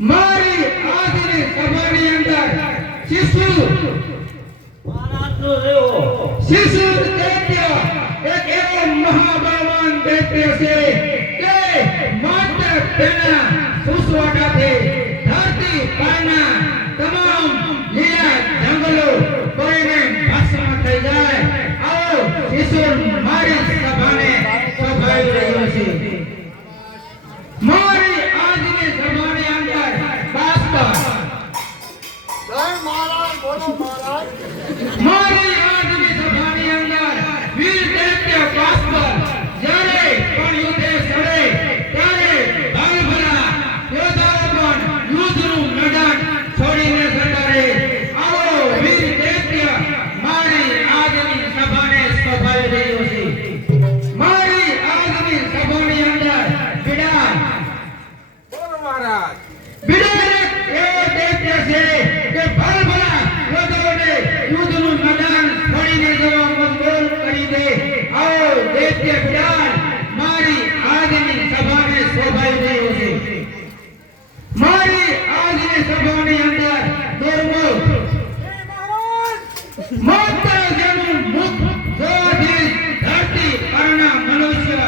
મારી આજની સભાની અંદર શિશુ શિશુર દૈત્ય એક એવો મહાબળવાન દૈત્ય છે કે માત્ર તેના સુસવાટાથી ધરતી પરના તમામ લીલા જંગલો બળીને ભસ્મ થઈ જાય. આવો શિશુર મારી સભાને શોભાવી રહ્યો છે. મારી આજની સભાની અંદર બાસ્કર જય મહારાજ, બોલો મહારાજ. મારી આજની સભાની અંદર વીર દૈત્ય બાસ્કર જ્યારે પણ યુદ્ધે સડે ત્યારે ભાલભલા યોદ્ધાઓ પણ યુદ્ધનું મેદાન છોડીને જતા રહે. આવો વીર દૈત્ય મારી આજની સભાને શોભાવી રહ્યો છે. મારી આજની સભાની અંદર બિડાલ બોલો મહારાજ. બિડાલ એક એવો દૈત્ય છે કે ભાલભલા યોદ્ધાઓને યુદ્ધનું મેદાન છોડીને જવા મજબૂર કરી દે. આવો દૈત્ય બિડાલ મારી આજની સભાને શોભાવી રહ્યો છે. મારી આજની સભાની અંદર દુર્મુખ માત્ર જેનું મુખ જોવાથી ધરતી પરના મનુષ્ય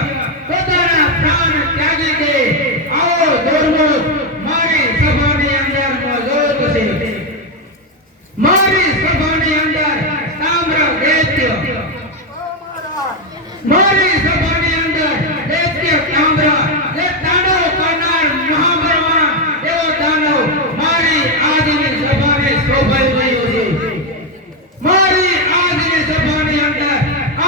પોતાના પ્રાણ ત્યાગી દે. આવો દુર્મુખ મારી સભાની અંદર મોજૂદ છે. મારી સભાની અંદર તામ્ર દૈત્ય બોલો મહારાજ. મારી સભાની અંદર દૈત્ય તામ્ર જે તાંડવ કરનાર મહાબળવાન એવો દાનવ મારી આજની સભાને શોભાવી રહ્યો છે. મારી આજની સભાની અંદર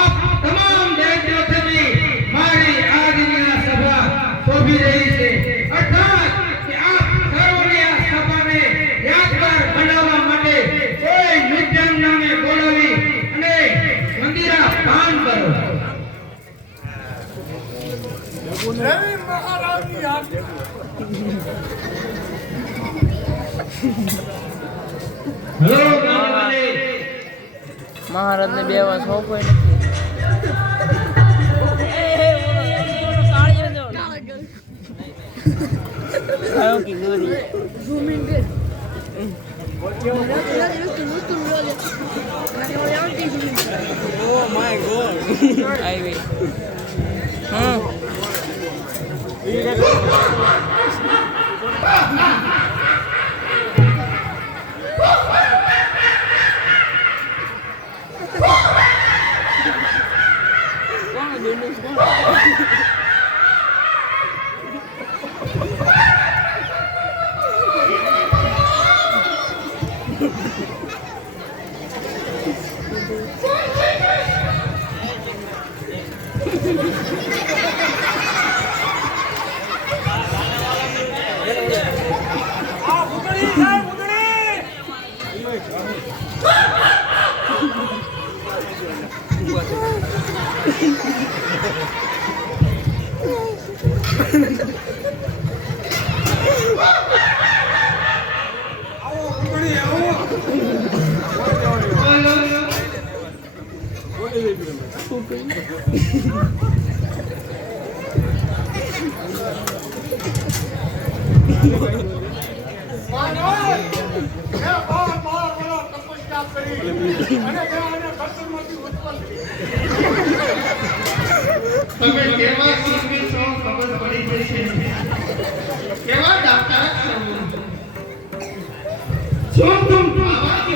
આપ તમામ દૈત્યોથી મારી આજની આ સભા શોભી રહી છે. અર્થાત કે આપ સર્વની આ સભાને યાદગાર બનાવવા માટે કોઈ નિત્યાંગનાને બોલાવી અને મંદિરા પાન કરો. જય મહારાજની આજ્ઞા. હેલો ગામવાલે મહારાજને બે વાર સોંપોય નથી. આવ્યો કે ગોરી Oh my god. આવી આ ઉગડી જાય, ઉગડી. આવો ઉગડી, આવો. મહારાજ, હે બાર વાળા તપસ્યા કરી અને દેવાને ઘરમાંથી ઉત્પન્ન કરી. તમે કેવા સુરવીર છો ખબર પડી જશે. કેવા દાતા છો તુમ આવાજ.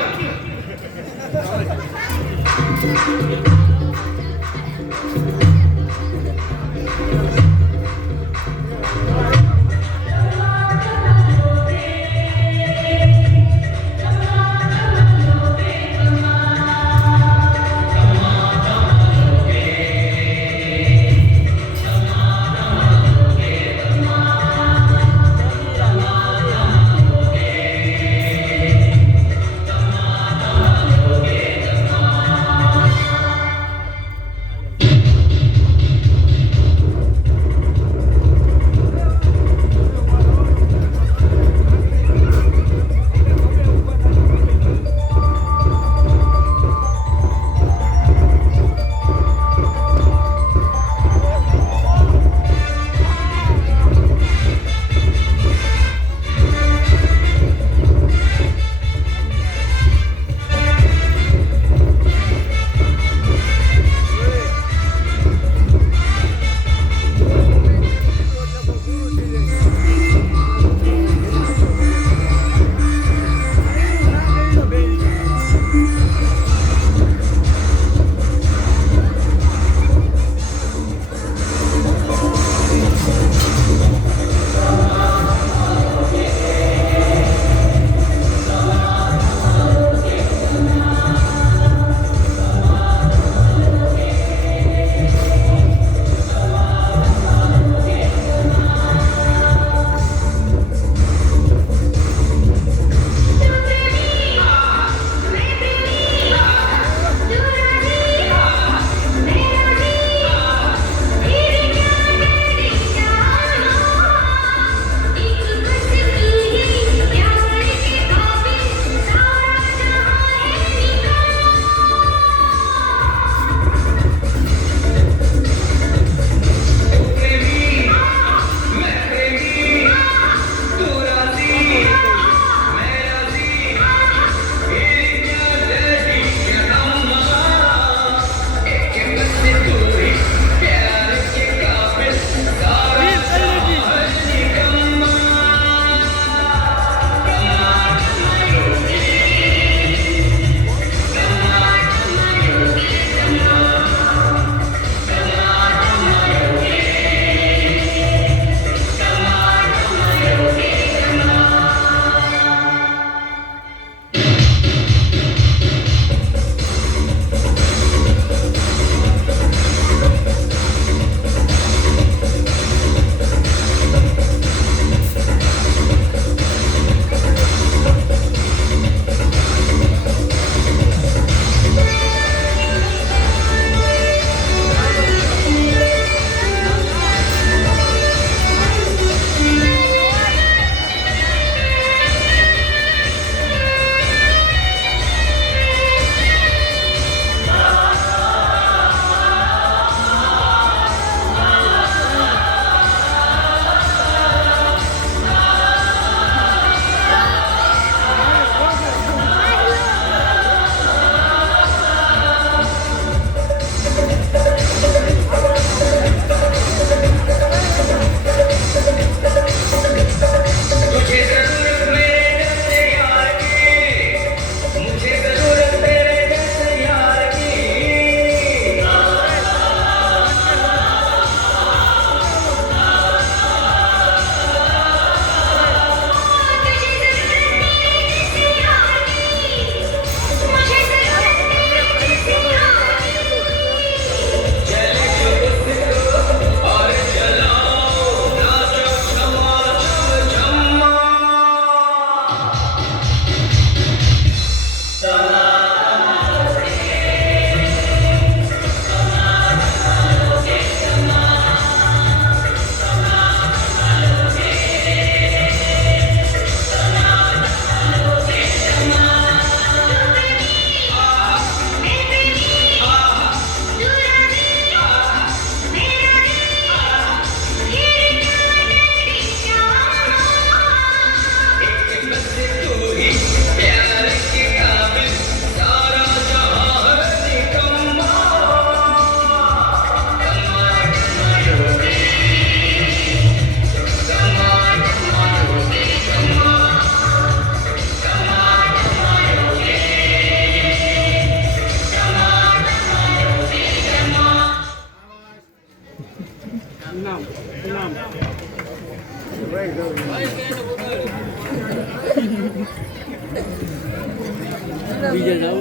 બીજા જાવ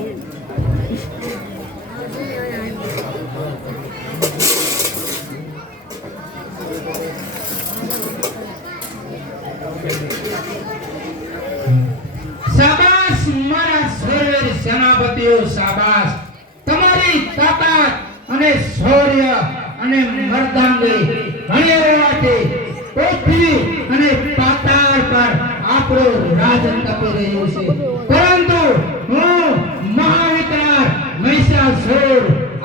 શાબાશ મારા શૌર્ય સેનાપતિઓ, શાબાશ. તમારી તાકાત અને શૌર્ય અને મર્દાંગી ઘણી હોવાથી પૃથ્વી અને પાતાળ પર આપણું રાજ તપી રહ્યું છે. પરંતુ હું મહાવિકરાળ મહિષાસુર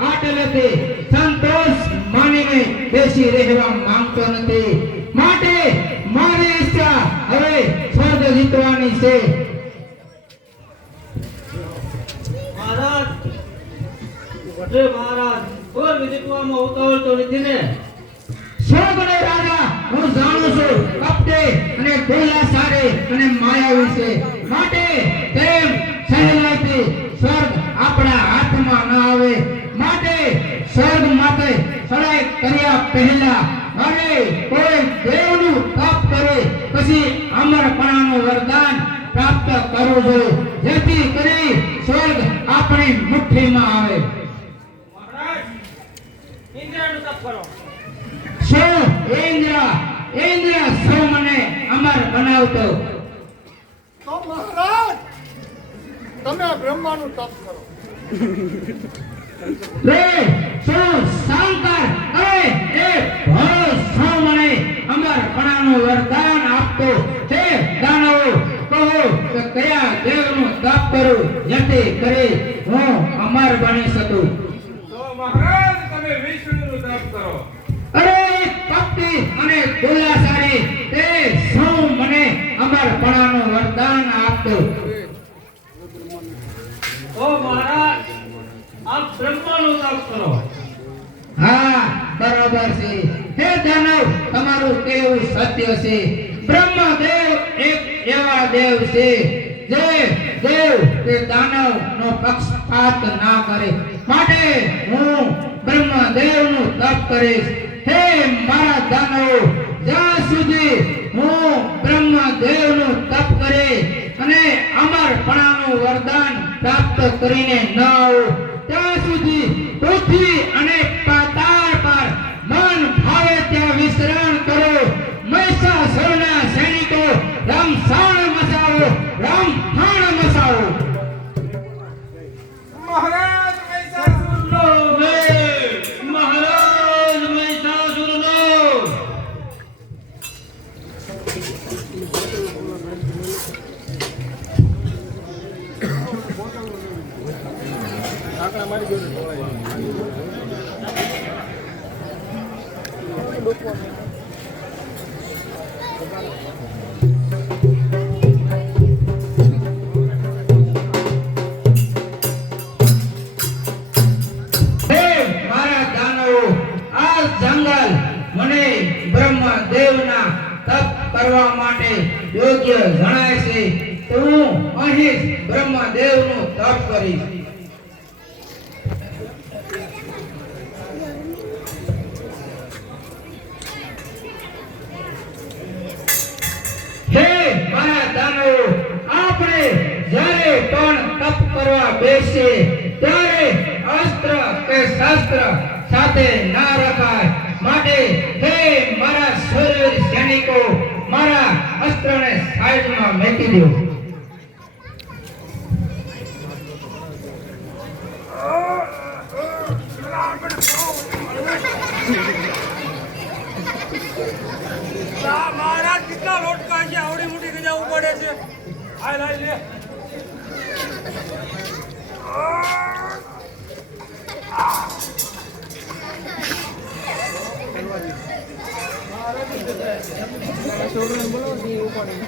આટલેથી સંતોષ માનીને બેસી રહેવા માંગતો નથી. માટે મારી ઈચ્છા હવે સ્વર્ગ જીતવાની છે. મહારાજ વટે મહારાજ સ્વર્ગ જીતવામાં ઉતાવળ તો નથી ને? સ્વર્ગનો રાજા હું જાણું છું કપટે અને દુર્લાસારી અને માયાવી છે. માટે તેમ સહેલાઈથી સ્વર્ગ આપણા હાથમાં ન આવે. માટે સ્વર્ગ માટે ચડાઈ કર્યા પહેલા અને કોઈ દેવનું તપ કરે પછી અમરપણાનું વરદાન પ્રાપ્ત કરવું જોઈએ, જેથી કરી સ્વર્ગ આપણી મુઠ્ઠીમાં આવે. મહારાજ ઇન્દ્રનું તપ કરો. શું ઇન્દ્ર શું મને અમર બનાવતો? તો મહારાજ તમે બ્રહ્માનું તપ કરો. રે શું શંકર અરે એ ભોળો શું મને અમરપણાનું વરદાન આપતો? હે દાનવો, કહો કે કયા દેવનું તપ કરું જેથી કરી હું અમર બની શકું? તો મહારાજ તમે વિષ્ણુનું તપ કરો. અરે કપટી અને દુર્લાસારી તે શું મને અમરપણાનું વરદાન આપતો? ઓ મહારાજ આપ બ્રહ્માનું તપ કરો. હા, બરાબર છે. હે દાનવ, તમારું કેવું સત્ય છે. બ્રહ્મદેવ એક એવા દેવ છે જે દેવ કે દાનવ નો પક્ષપાત ના કરે. માટે હું બ્રહ્મદેવનું તપ કરીશ. હે મારા દાનવો, જ્યાં સુધી હું બ્રહ્મદેવનું તપ કરે અને અમરપણાનું વરદાન પ્રાપ્ત કરીને ન આવું ત્યાં સુધી પૃથ્વી અને પાતાળ પર મન ભાવે ત્યાં વિશ્રામ કરો. મહિષાસુરના સૈનિકો રમસાણ મચાવો, રમખાણ મચાવો. મહારાજ મહિષાસુરનો મહારાજ મહિષાસુરનો. હે મારા દાનવો, આ જંગલ મને બ્રહ્મદેવના તપ કરવા માટે યોગ્ય જણાય છે, તો હું અહીં જ બ્રહ્મદેવનું તપ કરીશ. હે મારા દાનવો, આપણે જ્યારે પણ તપ કરવા બેસીએ ત્યારે અસ્ત્ર કે શસ્ત્ર સાથે ના રખાય. માટે હે મારા શૂરવીર સૈનિકો, મારા અસ્ત્રને સાઈડમાં મૂકી દો. મહારાજ કેટલા લોટકા છે, આવડી મોટી ગજા ઉપાડે છે. હાલ હાલ લે. છોકરાને બોલો તે ઉપાડી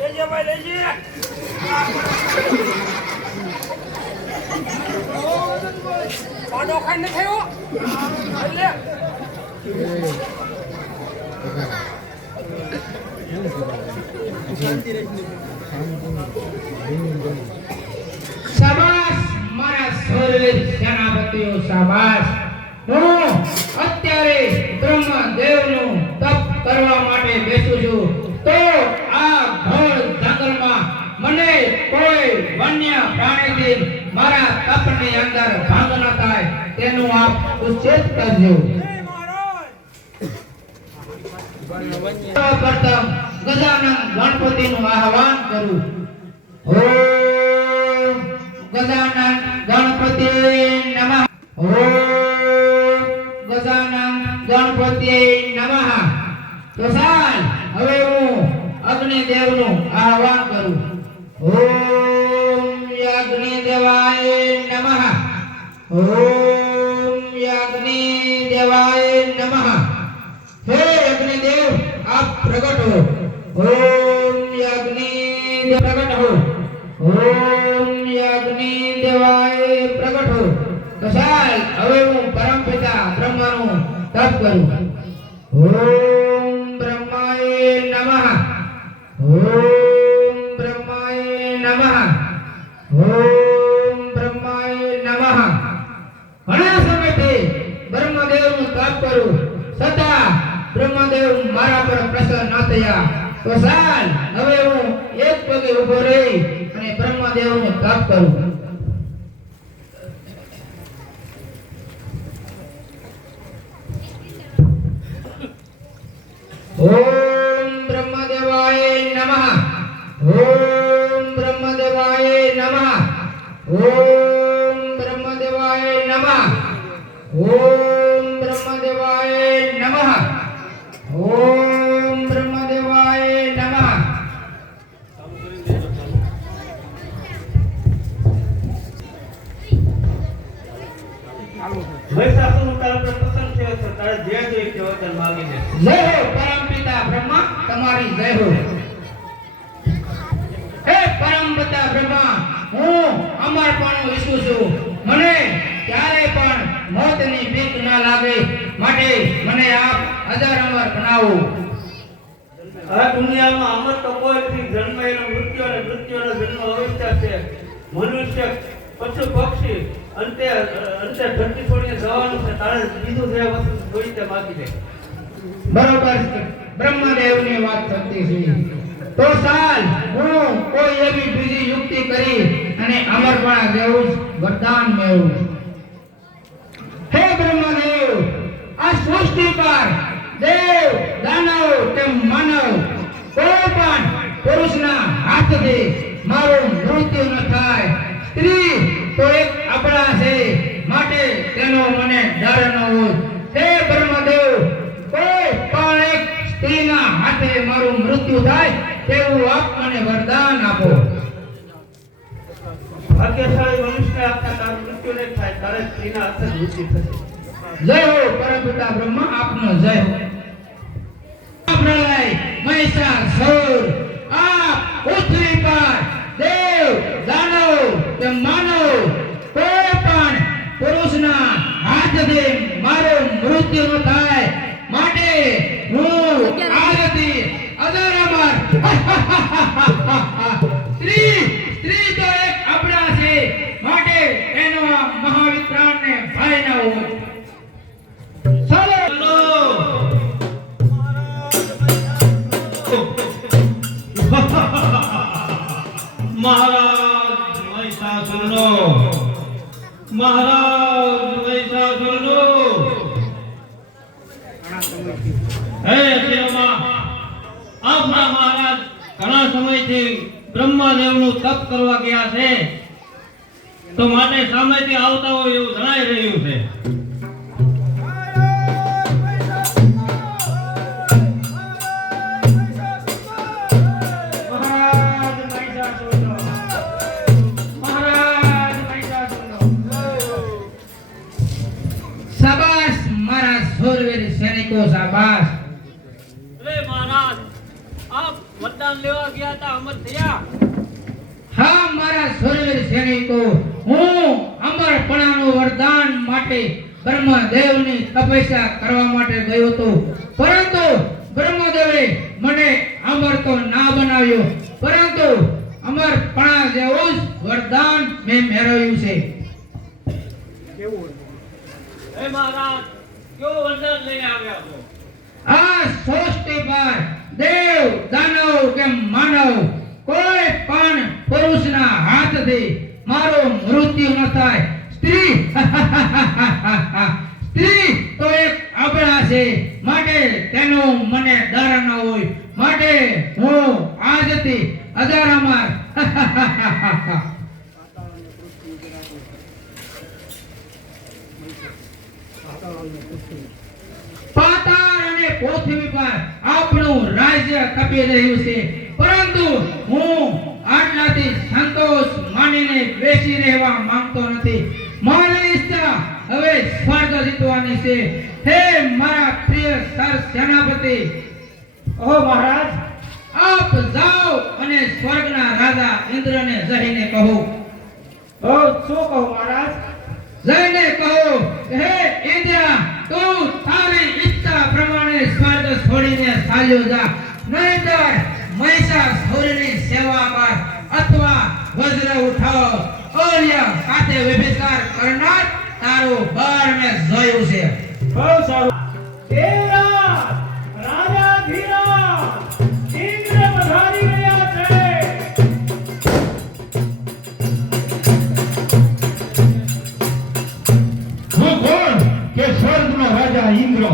લેજે ભાઈ લેજે. પાડો ખાઈને થયો. હાલ લે. શાબાશ મારા શૂરવીર સેનાપતિઓ, શાબાશ. હું અત્યારે બ્રહ્મદેવનું તપ કરવા માટે બેસું છું તો આ ઘોર જંગલમાં મને કોઈ વન્ય પ્રાણીથી મારા તપની અંદર ભંગ ન થાય તેનું આપ ઉચ્ચેત કરજો. પ્રથમ ગજાનન ગણપતિનું આહવાન કરું. ઓમ ગજાનન ગણપતિ નમઃ. ઓમ ગજાનન ગણપતિ નમઃ. તો ચાલ હવે હું અગ્નિદેવનું આહવાન કરું. ઓમ અગ્નિદેવાય નમઃ. ઓમ અગ્નિદેવાય નમઃ. હે અગ્નિદેવ આપ પ્રગટ હો. ઓમ અગ્નિદેવ પ્રગટ હો. ઓમ અગ્નિદેવાય પ્રગટ હો. તો ચાલ હવે હું પરમપિતા બ્રહ્માનું તપ કરું. ઓમ બ્રહ્માય નમઃ. ઓમ બ્રહ્માય નમઃ. ઓમ બ્રહ્માય નમઃ. ઘણા સમયથી બ્રહ્મદેવનું તપ કરું છતાં બ્રહ્મદેવ મારા પર પ્રસન્ન ન થયા. તો ચાલ હવે હું એક પગે ઊભો રહી અને બ્રહ્મદેવનું તપ કરું. ઓમ બ્રહ્મદેવાય નમઃ. ઓમ બ્રહ્મદેવાય નમઃ. ઓમ બ્રહ્મદેવાય નમઃ. ઓમ બ્રહ્મદેવાય નમઃ. ઓમ બ્રહ્મદેવાય નમઃ. મહિષાસુરનું તારા પર પ્રસન્ન થયો છે. તારે જે જોઈએ તે વચન માંગી લે. જય હો પરમપિતા બ્રહ્મા, તમારી જય હો. હે પરમપિતા બ્રહ્મા, હું અમરપણું ઈચ્છું છું. મને ક્યારે પણ મોતની બીક ન લાગે માટે મને આપ અજર અમર બનાવો. આ દુનિયામાં અમર તો કોઈ નથી. જન્મ એનો મૃત્યુ અને મૃત્યુનો જન્મ અવસ્થા છે. મનુષ્ય, પશુ, પક્ષી અંતે ધરતી છોડીને જવાનું છે. તારે બીજું જે વસ્તુ જોઈ તે માગી લે. બરોબર છે. બ્રહ્મદેવની વાત થતી છે. તો ચાલ હું કોઈ એવી બીજી યુક્તિ કરી અને અમરપણા જેવું જ વરદાન મેળવું. હે બ્રહ્મદેવ, આ સૃષ્ટિ પર દેવ, દાનવ કે માનવ કોઈ પણ પુરુષના હાથથી મારું મૃત્યુ ન થાય. સ્ત્રી તો એક આપણા છે માટે તેનો મને ડર ન હોય. હે બ્રહ્મદેવ, કોઈ પણ એક સ્ત્રીના હાથે મારું મૃત્યુ થાય તેવું આપ મને વરદાન આપો. ભાગ્યશાળી મનુષ્ય આપતા તારું મૃત્યુ નહીં થાય. તારે સ્ત્રીના હાથે જ મૃત્યુ થશે. જય હો પરમપિતા બ્રહ્મા, આપનો જય હો. પ્રલય મહિષાસુર આપ પૃથ્વી પર દેવ, દાનવ કે માનવ કોઈ પણ પુરુષના હાથથી મારું મૃત્યુ ન થાય માટે હું આજથી અજર અમર. સ્ત્રી તો એક આપણા છે માટે એનો આ મહાવિત્રાણને ભય ન હોય. ચાલો મહારાજ મહિષાસુરનો, મહારાજ મહિષાસુરનો. હે શિરોમા, આપણા મહારાજ ઘણા સમયથી બ્રહ્માદેવનું તપ કરવા ગયા છે. તો માટે સામેથી આવતા હોય એવું જણાઈ રહ્યું છે. શાબાશ મારા શૂરવીર સૈનિકો, શાબાશ. અરે મહારાજ, આપ વરદાન લેવા ગયા હતા, અમર થયા? હા મારા શૂરવીર સૈનિકો, હું અમરપણાનું વરદાન માટે બ્રહ્મદેવની તપસ્યા કરવા માટે ગયો હતો. પરંતુ બ્રહ્મદેવે મને અમર તો ના બનાવ્યો, પરંતુ અમરપણા જેવું જ વરદાન મેં મેળવ્યું છે. હે મહારાજ, કેવું વરદાન લઈને આવ્યા? આ સૃષ્ટિ પર દેવ દાનવ કે માનવ કોઈ પણ પુરુષના હાથથી મારું મૃત્યુ ન થાય. સ્ત્રી સ્ત્રી તો એક અબળા છે, માટે તેનો મને ડર ન હોય, માટે હું આજથી અજારામાં પાતાળ અને પૃથ્વી પર આપણું રાજ્ય કપી રહ્યું છે, પરંતુ હું આટલાથી સંતોષ માનીને બેસી રહેવા માંગતો નથી. મારી ઈચ્છા હવે સ્વર્ગ જીતવાની છે. હે મારા પ્રિય સર સેનાપતિ, ઓહો મહારાજ, આપ જાઓ અને સ્વર્ગના રાજા ઇન્દ્રને જઈને કહો. શું કહું મહારાજ? જઈને કહો, હે ઇન્દ્ર, તું તારી ઈચ્છા પ્રમાણે સ્વર્ગ છોડીને ચાલ્યો જા, નહીંતર મહિષાસુરની સેવા કર અથવા વજ્ર ઉઠાવ. અર્ય સાથે વ્યભિચાર કરનાર તારું બળ મેં જોયું છે. બહુ સારું. દેવરાજ, રાજા ધીરાજ, ઇન્દ્ર પધારી રહ્યા છે. હું કોણ કે સ્વર્ગનો રાજા ઇન્દ્ર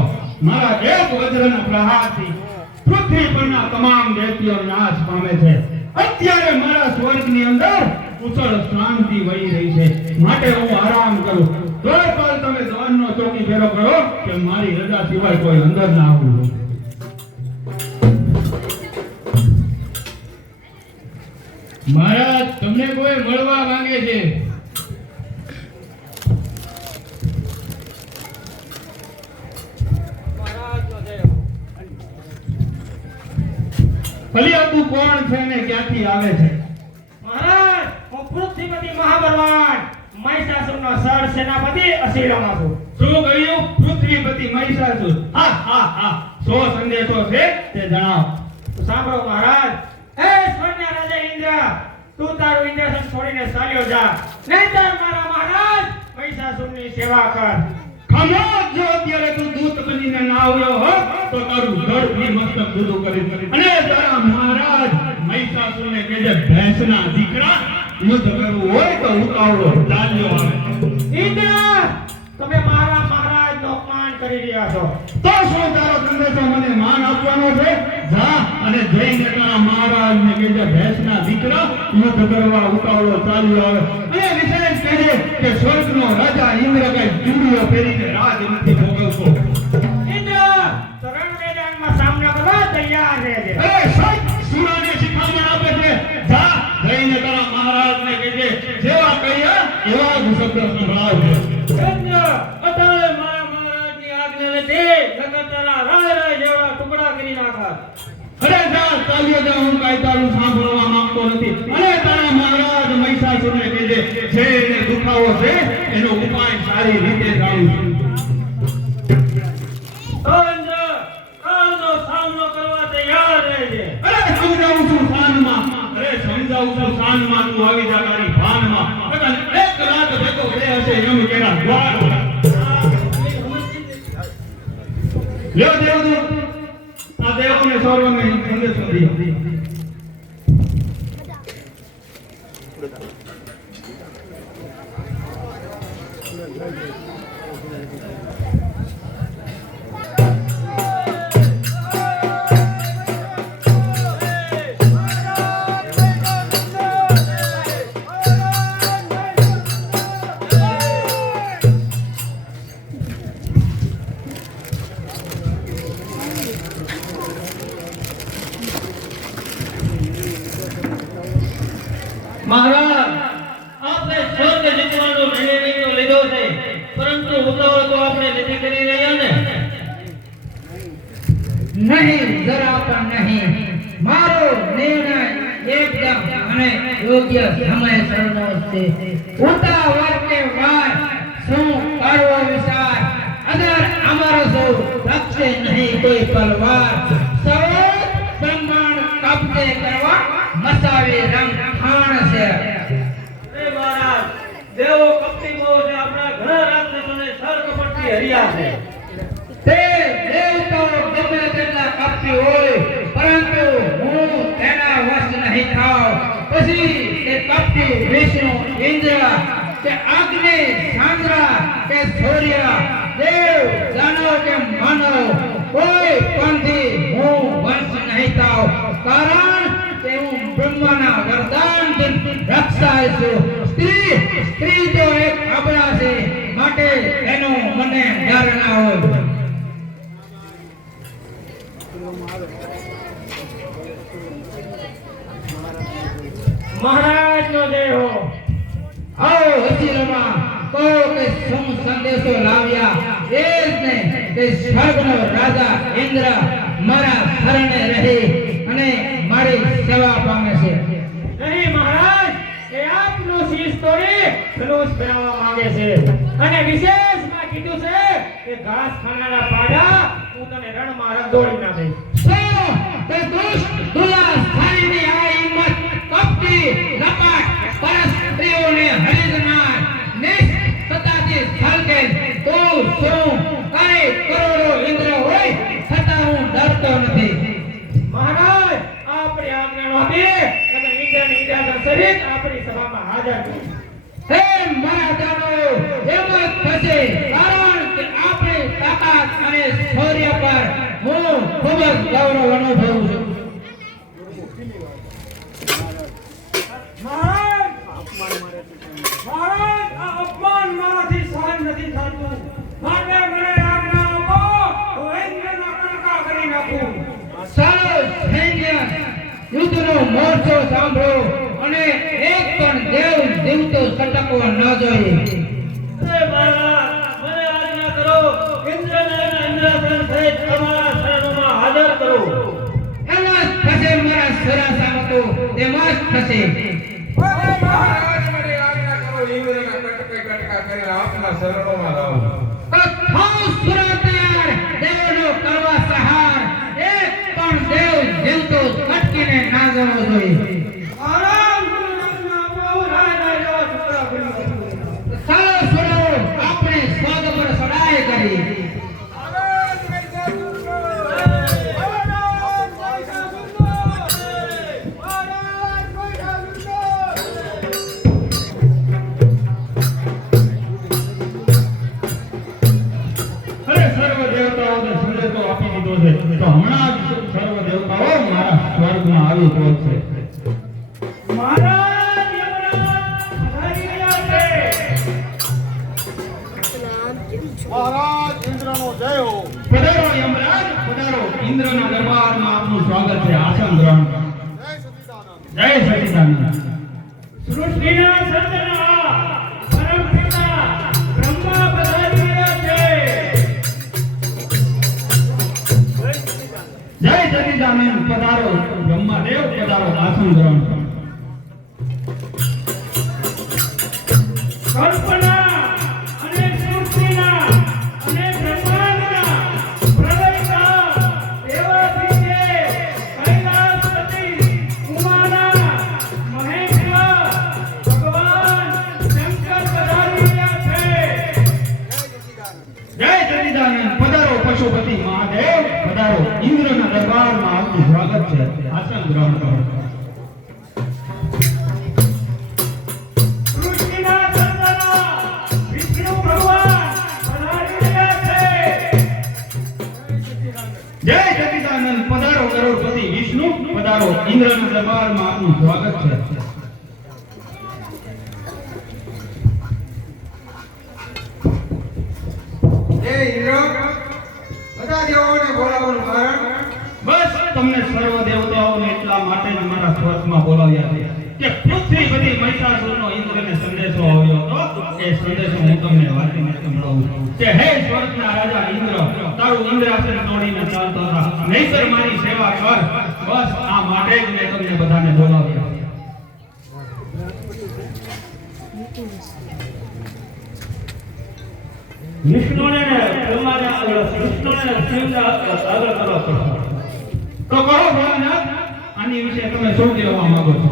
મારા એક વજ્રના પ્રહારથી પૃથ્વી પરના તમામ દૈત્યો નાશ પામે છે. અત્યારે મારા સ્વર્ગની અંદર કુશળ શાંતિ વહી રહી છે, માટે હું આરામ કરું. દ્વારપાલ, તમે દ્વારનો ચોકી ફેરો કરો કે મારી રજા સિવાય કોઈ અંદર ના આવવું. મહારાજ, તમને કોઈ મળવા માંગે છે. ભલિયા, તું કોણ છે ને ક્યાંથી આવે છે? મહારાજ, હું પૃથ્વીપતિ મહાબળવાન મહિષાસુરનો સર સેનાપતિ અસીરામાં છું. શું કહ્યું? પૃથ્વીપતિ મહિષાસુર? હા હા હા, સો સંદેશો છે તે જણાવ. સાંભળો મહારાજ, એ સ્વર્ગના રાજા ઇન્દ્ર, તું તારું ઇન્દ્રસન છોડીને ચાલ્યો જા, નહીંતર મારા મહારાજ મહિષાસુરની સેવા કર. ખમોશ, જો અત્યારે તું દૂત બનીને ના આવ્યો હોત તો તારું ઘર ભી મસ્તક જુદું કરી. અને તારા મહારાજ મહિષાસુરને કહેજે, ભેંસના દીકરા, યુદ્ધ કરવું હોય તો ઉતાવળો ચાલ્યો આવે. ઇન્દ્ર, તમે મારા મહારાજનો અપમાન કરી રહ્યા છો. તો શું તારો સંદેશો મને માન આપવાનો છે? જા અને જઈને તારા મહારાજને કહેજે, ભેંસના દીકરા, યુદ્ધ કરવા ઉતાવળો ચાલ્યો આવે. અને વિશેષ કહેજે કે સ્વર્ગનો રાજા ઇન્દ્ર કઈ ચૂડીઓ પહેરીને રાજ નથી ભોગવતો. ઇન્દ્ર, તરણ મેદાનમાં સામનો કરવા તૈયાર રહેજે. અરે સાહેબ, સુરાને શિખામણ આપે છે. જા જઈને તારા મહારાજને કહેજે, જેવા કહ્યા એવા જ શબ્દ સંભળાવજે. ઇન્દ્ર, અત્યારે મારા મહારાજની આજ્ઞા નથી, નકર તારા રાય રાય જેવા ટુકડા કરી નાખા. અરે જા, ચાલ્યો જા, હું કાંઈ તારું સાંભળવા માંગતો નથી. અને તારા મહારાજ મહિષાસુરને કહેજે, જે એને દુખાવો છે એનો ઉપાય સારી રીતે જાણું છું. ઇન્દ્ર, કાળનો સામનો કરવા તૈયાર રહેજે. અરે સમજાવું છું શાનમાં. અરે સમજાવું છું શાનમાં, તું આવી જા તારી ભાનમાં. નકર એક રાત ભેગો બે હશે એમ કેરા દ્વાર. લ્યો દેવદૂત, આ દેવોને સૌરવને સંદેશો દીધો. મહારાજ, આપણે સ્વર્ગ જીતવાનો નિર્ણય લીધો છે, પરંતુ ઉતાવળ તો આપણે નથી કરી રહ્યા ને. નહીં, જરા પણ નહીં. મારો નિર્ણય એકદમ અને યોગ્ય સમયસરનો છે. ઉતાવળ કે વાર શું કરવો વિચાર, અગર અમારો સૌ રક્ષે નહીં કોઈ પલવાર. સૌ બ્રહ્માંડ કબજે કરવા મસાવી રંગ ખાણ છે. અરે મહારાજ, દેવો કપટી બહુ છે, આપણા ઘણા રાત્રે મને સર કપટથી હર્યા છે. તે દેવ ઇન્દ્ર કે અગ્નિ ચંદ્ર કે સૂર્ય દેવ દાનવ કે માનવ કોઈ પણથી હું વંશ નહીં થાઉં કારણ કે હું બ્રહ્માના વરદાનથી રક્ષાય છું સ્ત્રી તો એક અબળા છે માટે એનો મને ડર ના હોય મહારાજ નો જય હો. આવો વસીલામાં કહો કે શું સંદેશો લાવ્યા એ જ ને કે સ્વર્ગનો રાજા ઇન્દ્ર મારા શરણે રહી અને મારી સેવા પામે છે નહીં મહારાજ, એ આપનું શીશ તોડી ધનુષ બનાવવા માંગે છે અને વિશેષમાં કીધું છે કે ઘાસ ખાનારા પાડા હું તને રણમાં રગદોડી નાખીશ. શું તે દુષ્ટ દુલાસાની આ હિંમત કપટી લપાટ પરસ્ત્રીઓને હરિજનાર નિષ્ઠતાથી છલકે તું શું કઈ કરોડો ઇન્દ્ર હોય છતાં હું ડરતો નથી મહારાજ, આપણી આજ્ઞાનો આપી અને ઇન્દ્રની ઇજાજત સહિત આપણી સભામાં હાજર કરો. હે મારા દાનો એમ જ થશે કારણ કે આપણી તાકાત અને શૌર્ય પર હું ખૂબ જ ગૌરવ અનુભવું છું મહારાજ મહારાજ આ અપમાન મારાથી સહન નથી થતું માટે મને આજ્ઞા આપો હું ઇન્દ્રના કણકા કરી નાખું સારો સૈન્ય યુદ્ધનો મોરચો સાંભળો અને એક પણ દેવ જીવતો સટકવો ન જોઈએ અરે મહારાજ, મને આજ્ઞા કરો, ઇન્દ્રને અને ઇન્દ્રાસન સહિત તમારા શરણોમાં હાજર કરો. એમાં જ થશે મારા સરાસામતો તેમાં જ થશે મહારાજ મને આજ્ઞા કરો ઇન્દ્રના કટકા કરી આપના શરણોમાં લાવો કથાઓ સુરા તૈયાર દેવનો કરવા સહાર એક પણ દેવ જીવતો છટકીને ના જવો જોઈએ મહારાજ મને આજ્ઞા આપો હું રાય જેવા ટુકડા કરી નાખું ચાલો સુરો આપણે સ્વાદ પર સડાઈ કરી મહારાજ પૈસા સુંદર મહારાજ પૈસા સુંદર મહારાજ પૈસા સુંદર અરે સર્વ દેવતાઓને સંદેશો આપી દીધો છે તો હમણાં જ સર્વ દેવતાઓ મારા સ્વર્ગમાં આવી પહોંચશે. મહારાજ યમરાજ પધારી રહ્યા છે મહારાજ ઇન્દ્રનો જય હો પધારો યમરાજ, પધારો. ઇન્દ્રના દરબારમાં આપનું સ્વાગત છે. આસન ગ્રહણ કરો. જય સચિદાનંદ. સૃષ્ટિના સર્જનહાર પરમ પિતા બ્રહ્મા પધારી રહ્યા છે. જય સચિદાનંદ. પધારો બ્રહ્માદેવ, પધારો. આસન ગ્રહણ કરો. કલ્પના અને સૃષ્ટિના અને બ્રહ્માંડના પ્રલયના દેવાધિદેવ કૈલાસપતિ ઉમાના મહેશ્વર ભગવાન શંકર પધારી રહ્યા છે. જય સચિદાનંદ. પધારો પશુપતિ મહાદેવ, પધારો. ઇન્દ્રના દરબારમાં આપનું સ્વાગત છે. આસન ગ્રહણ કરો. સૃષ્ટિના સર્જના વિષ્ણુ ભગવાન પધારી રહ્યા છે. જય સચિદાનંદ. પધારો કરોડપતિ વિષ્ણુ, પધારો. ઇન્દ્રના દરબારમાં આપનું સ્વાગત છે. હે ઇન્દ્ર બધા દેવોને બોલાવવાનું કારણ બસ તમને સર્વ દેવતાઓને એટલા માટે જ મારા સ્વર્ગમાં બોલાવ્યા છે કે પૃથ્વીપતિ મહિષાસુરનો ઇન્દ્રને સંદેશો આવ્યો હતો. એ સંદેશો હું તમને વાંચીને સંભળાવું છું કે હે સ્વર્ગના રાજા ઇન્દ્ર, તારું ઇન્દ્રાસન તોડીને ચાલતો હતા, નહીંતર મારી સેવા કર. બસ આ માટે જ મેં તમને બધાને બોલાવ્યા છે. વિષ્ણુને બ્રહ્માને વિષ્ણુને શિવને આગળ કરવા પડશે. તો કહો ભોળાનાથ, આની વિશે તમે શું કહેવા માંગો છો?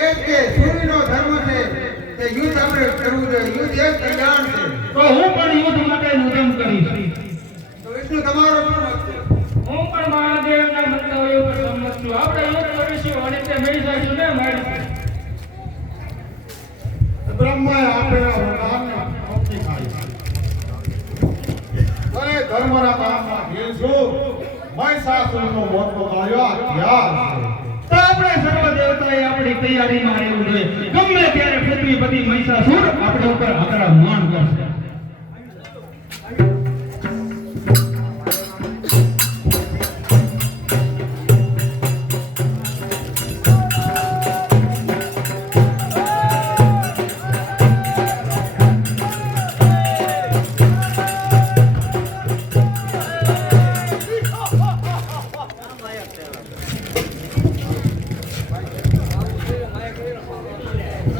એ કે સૂર્યનો ધર્મ છે તે યુદ્ધ આપણે કરવું જોઈએ યુદ્ધ એક કલ્યાણ છે તો હું પણ યુદ્ધ માટે ઉદ્યમ કરીશ. તો વિષ્ણુ તમારો શું મત છે હું પણ મહાદેવના મંતવ્યો પર સંમત છું આપણે યુદ્ધ કરીશું અને તે મહિષાસુરને મારીશું મહિષાસુરનો મોટો કાર્યો આ ત્યાર છે. તો આપણે સર્વ દેવતાએ આપણી તૈયારીમાં રહેવું જોઈએ. ગમે ત્યારે પૃથ્વીપતિ મહિષાસુર આપણા ઉપર આક્રમણ કરશે.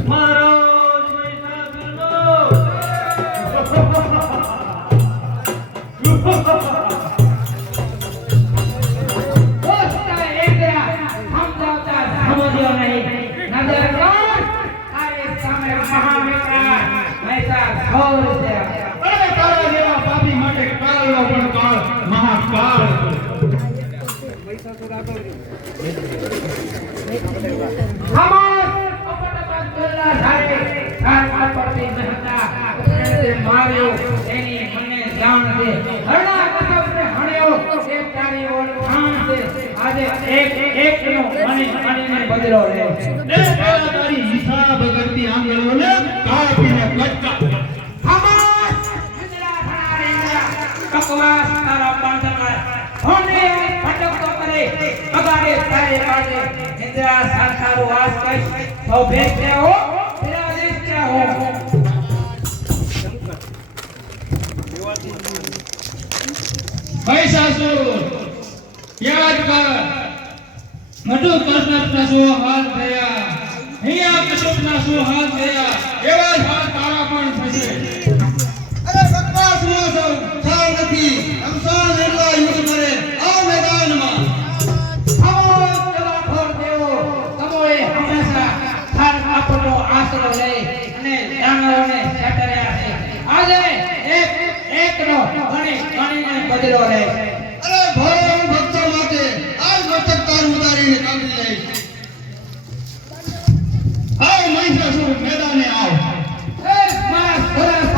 મહારાજ મહિષાસુરનો દોસ્તા એકરા સમજાવતા સમજ્યો નહીં. નજર કર તારી સામે મહાવિકરાળ મહિષાસુર છે. અરે તારા જેવા પાપી માટે કાળનો પણ કાળ મહાકાળ છે. હમાર અપટ બદલા ધારે સાર આપતી મહેતા તેને માર્યો એની મને જાણ છે. હરણા કસબને હણ્યો એ તારી ઓળખાણ છે. આજે એક નો મને બદલો લે. એ પેલા તારી હિસાબ કરતી આંગળીઓને કાપીને કટકા. હમાર વિદરા થનારે ઇન્દ્રા કકવાસ તારા પાંદમાં હોને ભટકતો કરે અગાડે તારે પાડે ઇન્દ્રા સાકારો વાસ કઈ સૌ ભેટ હો વિરાજિત હો. મહિષાસુર યાદ કર, મધુકર્ણકના શું હાલ થયા, હિરણ્યકશિપુના શું હાલ થયા, એવા જ હાલ તારા પણ થશે. અરે બકવાસ ન છો, સાવ નથી. અમસાન એટલા યુદ્ધ કરે આ મેદાનમાં. હમાર તલાખોર દેવો તમોએ હંમેશા થાર આપનો આશરો લઈ અને દાનવોને સટર્યા છે. આજે એકનો ગણીને બદલો લે. અરે ભગવાન ભક્તો માટે આજ મસ્તક તારું ઉતારીને કાઢી લઈશ. આવ મહિષાસુર, મેદાને આવ. એ મારા સુરસ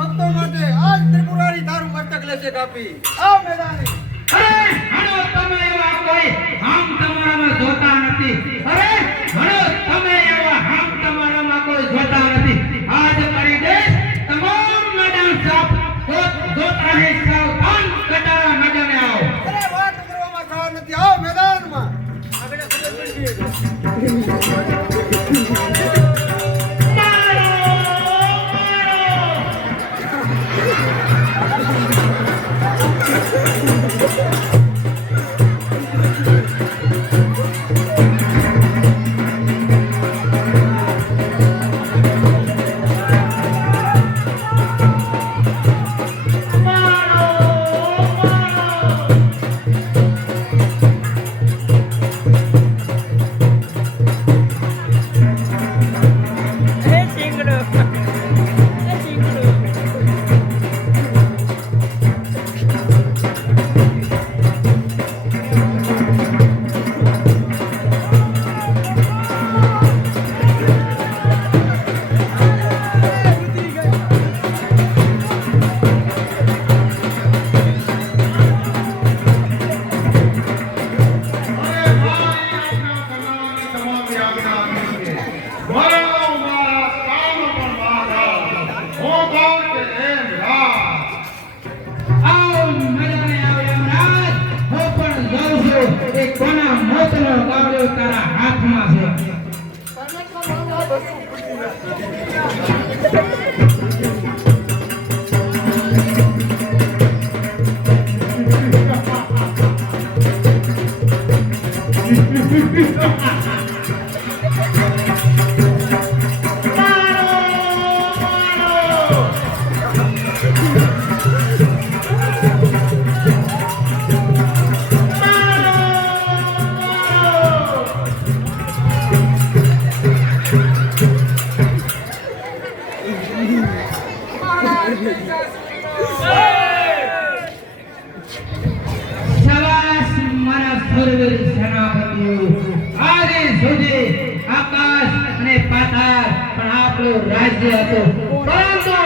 ભક્તો માટે આજ ત્રિપુરારી તારું મસ્તક લેશે કાપી આ મેદાને અરે હણો તમે એવા કોઈ હામ તમારામાં જોતા નથી. અરે હણો તમે એવા હામ તમારામાં કોઈ જોતા નથી. આજ કરી દે તમામ મેદાન સાફ જોતા હે સાવધાન કટારા મેદાને આવો. અરે વાત કરવામાં ખાવા નથી આવો મેદાનમાં આગળ ખબર પડી તારા હાથમાં છે. શાબાશ મારા સુરવીર સેનાપતિઓ. આજે સુધી આકાશ અને પાતાળ પણ આપણું રાજ્ય હતું, પરંતુ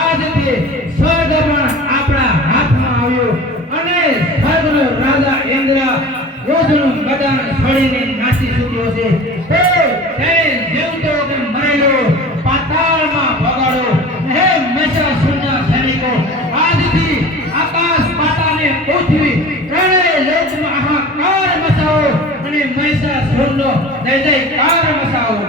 આજથી સ્વર્ગ પણ આપણા હાથમાં આવ્યું અને સ્વર્ગનો રાજા ઇન્દ્ર રોજનું બદાન છોડીને નાસી છૂટ્યો છે. તો તે જીવતો કે મરેલો પાતાળમાં ભગાડો. હે મહિષાસુરના સૈનિકો, આજથી આકાશ પાતાળને પૃથ્વી ત્રણેય લોકમાં હાહાકાર મચાવો અને મહિષાસુરનો જય જયકાર મચાવો.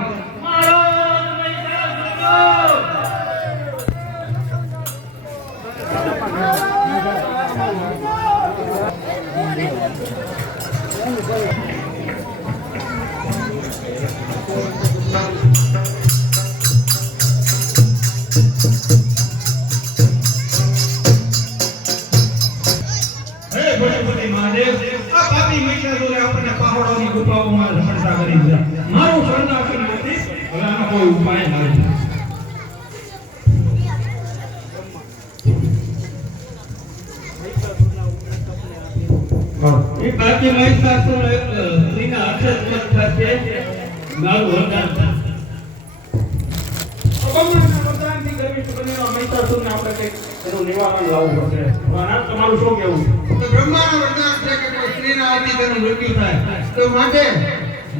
હે ભોળે ભોળે મહાદેવ, આ પાપી મહિષાસુરે આપણને પહાડોની ગુફાઓમાં રખડતા કરી દીધા. મારું સ્વર્ગાસન નથી, હવે આનો કોઈ ઉપાય નથી. એ બાકી મહિષાસુર એક સ્ત્રીના હાથે જ મત થશે. મારું વરદાન છે. ભગવાનના વરદાનથી ગરવી સુગંધીનો મહિષાસુરને આપણે કંઈક એનું નિવારણ લાવવું પડશે. આના તમારું શું કહેવું? તો બ્રહ્માનો વરદાન છે કે કોઈ સ્ત્રીના હાથથી તેનું મૃત્યુ થાય. તો માટે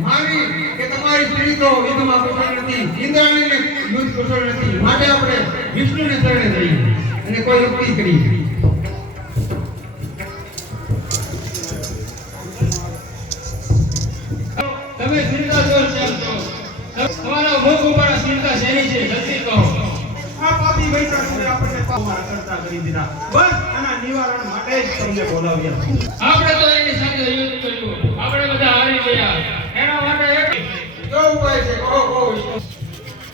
મારી કે તમારી સ્ત્રી તો યુદ્ધમાં કુશળ નથી, ઇન્દ્રાણીને યુદ્ધ કુશળ નથી, માટે આપણે વિષ્ણુને શરણે જઈએ. અને કોઈ યુક્તિ કરી. તમે ચિંતા છો કેમ છો? તમારા મુખ ઉપર ચિંતા શેની છે જલ્દી કહો. આ પાપી મહિષાસુરે આપણને પાપમાં કરતા કરી દીધા. બસ આના નિવારણ માટે જ તમને બોલાવ્યા. આપણે તો એની સાથે યુદ્ધ કર્યું, આપણે બધા હારી ગયા. એના માટે એક જો ઉપાય છે, કહો કહો.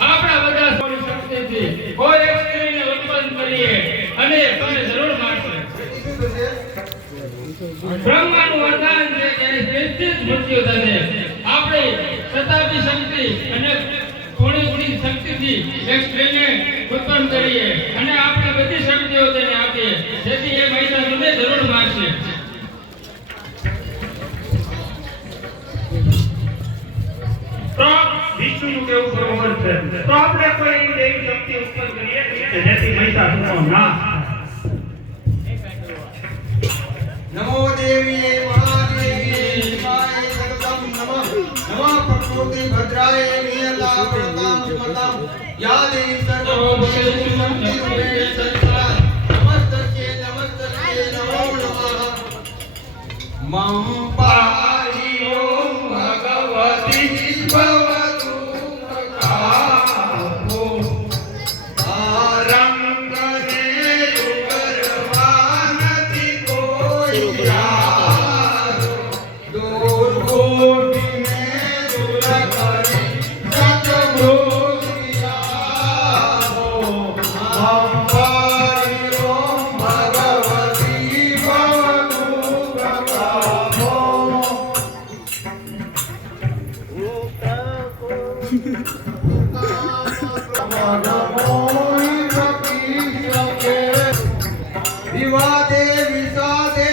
આપણા બધા થોડી શક્તિથી કોઈ એક સ્ત્રીને ઉત્પન્ન કરીએ અને તમને જરૂર મારશે. બ્રહ્માનું વરદાન છે કે નિશ્ચિત મૃત્યુ થશે. આપણે શતાબ્દી શક્તિ અને થોડી ઘણી શક્તિથી એક સ્ત્રીને ઉત્પન્ન કરીએ અને આપણે બધી શક્તિઓ તેને આપીએ, જેથી એ મહિષાસુરને જરૂર મારશે. તો વિષ્ણુનું કેવું બરોબર છે. તો આપણે કોઈ એવી દેવી શક્તિ ઉત્પન્ન કરીએ કે જેથી મહિષાસુરનો નાશ થાય. નમો દેવી મહાદેવી શિવાય જગદમ નમઃ નમઃ પ્રકૃતિ ભદ્રાય નિયતા પ્રતામ સ્મૃતમ યા દેવી સર્વભૂતેષુ શક્તિરૂપેણ સંસ્થિતા નમસ્તસ્યે નમસ્તસ્યે નમો નમઃ મમ પાહિ ઓમ ભગવતી ભવતુ પ્રકાશો આરંગને ઉગરવાનતિ કોઈ યારો દુર્ગોટીને દૂર કરી સતભોગિયારો મમ પાહિ ઓમ ભગવતી ભવતુ પ્રકાશો વિવાદે વિષાદે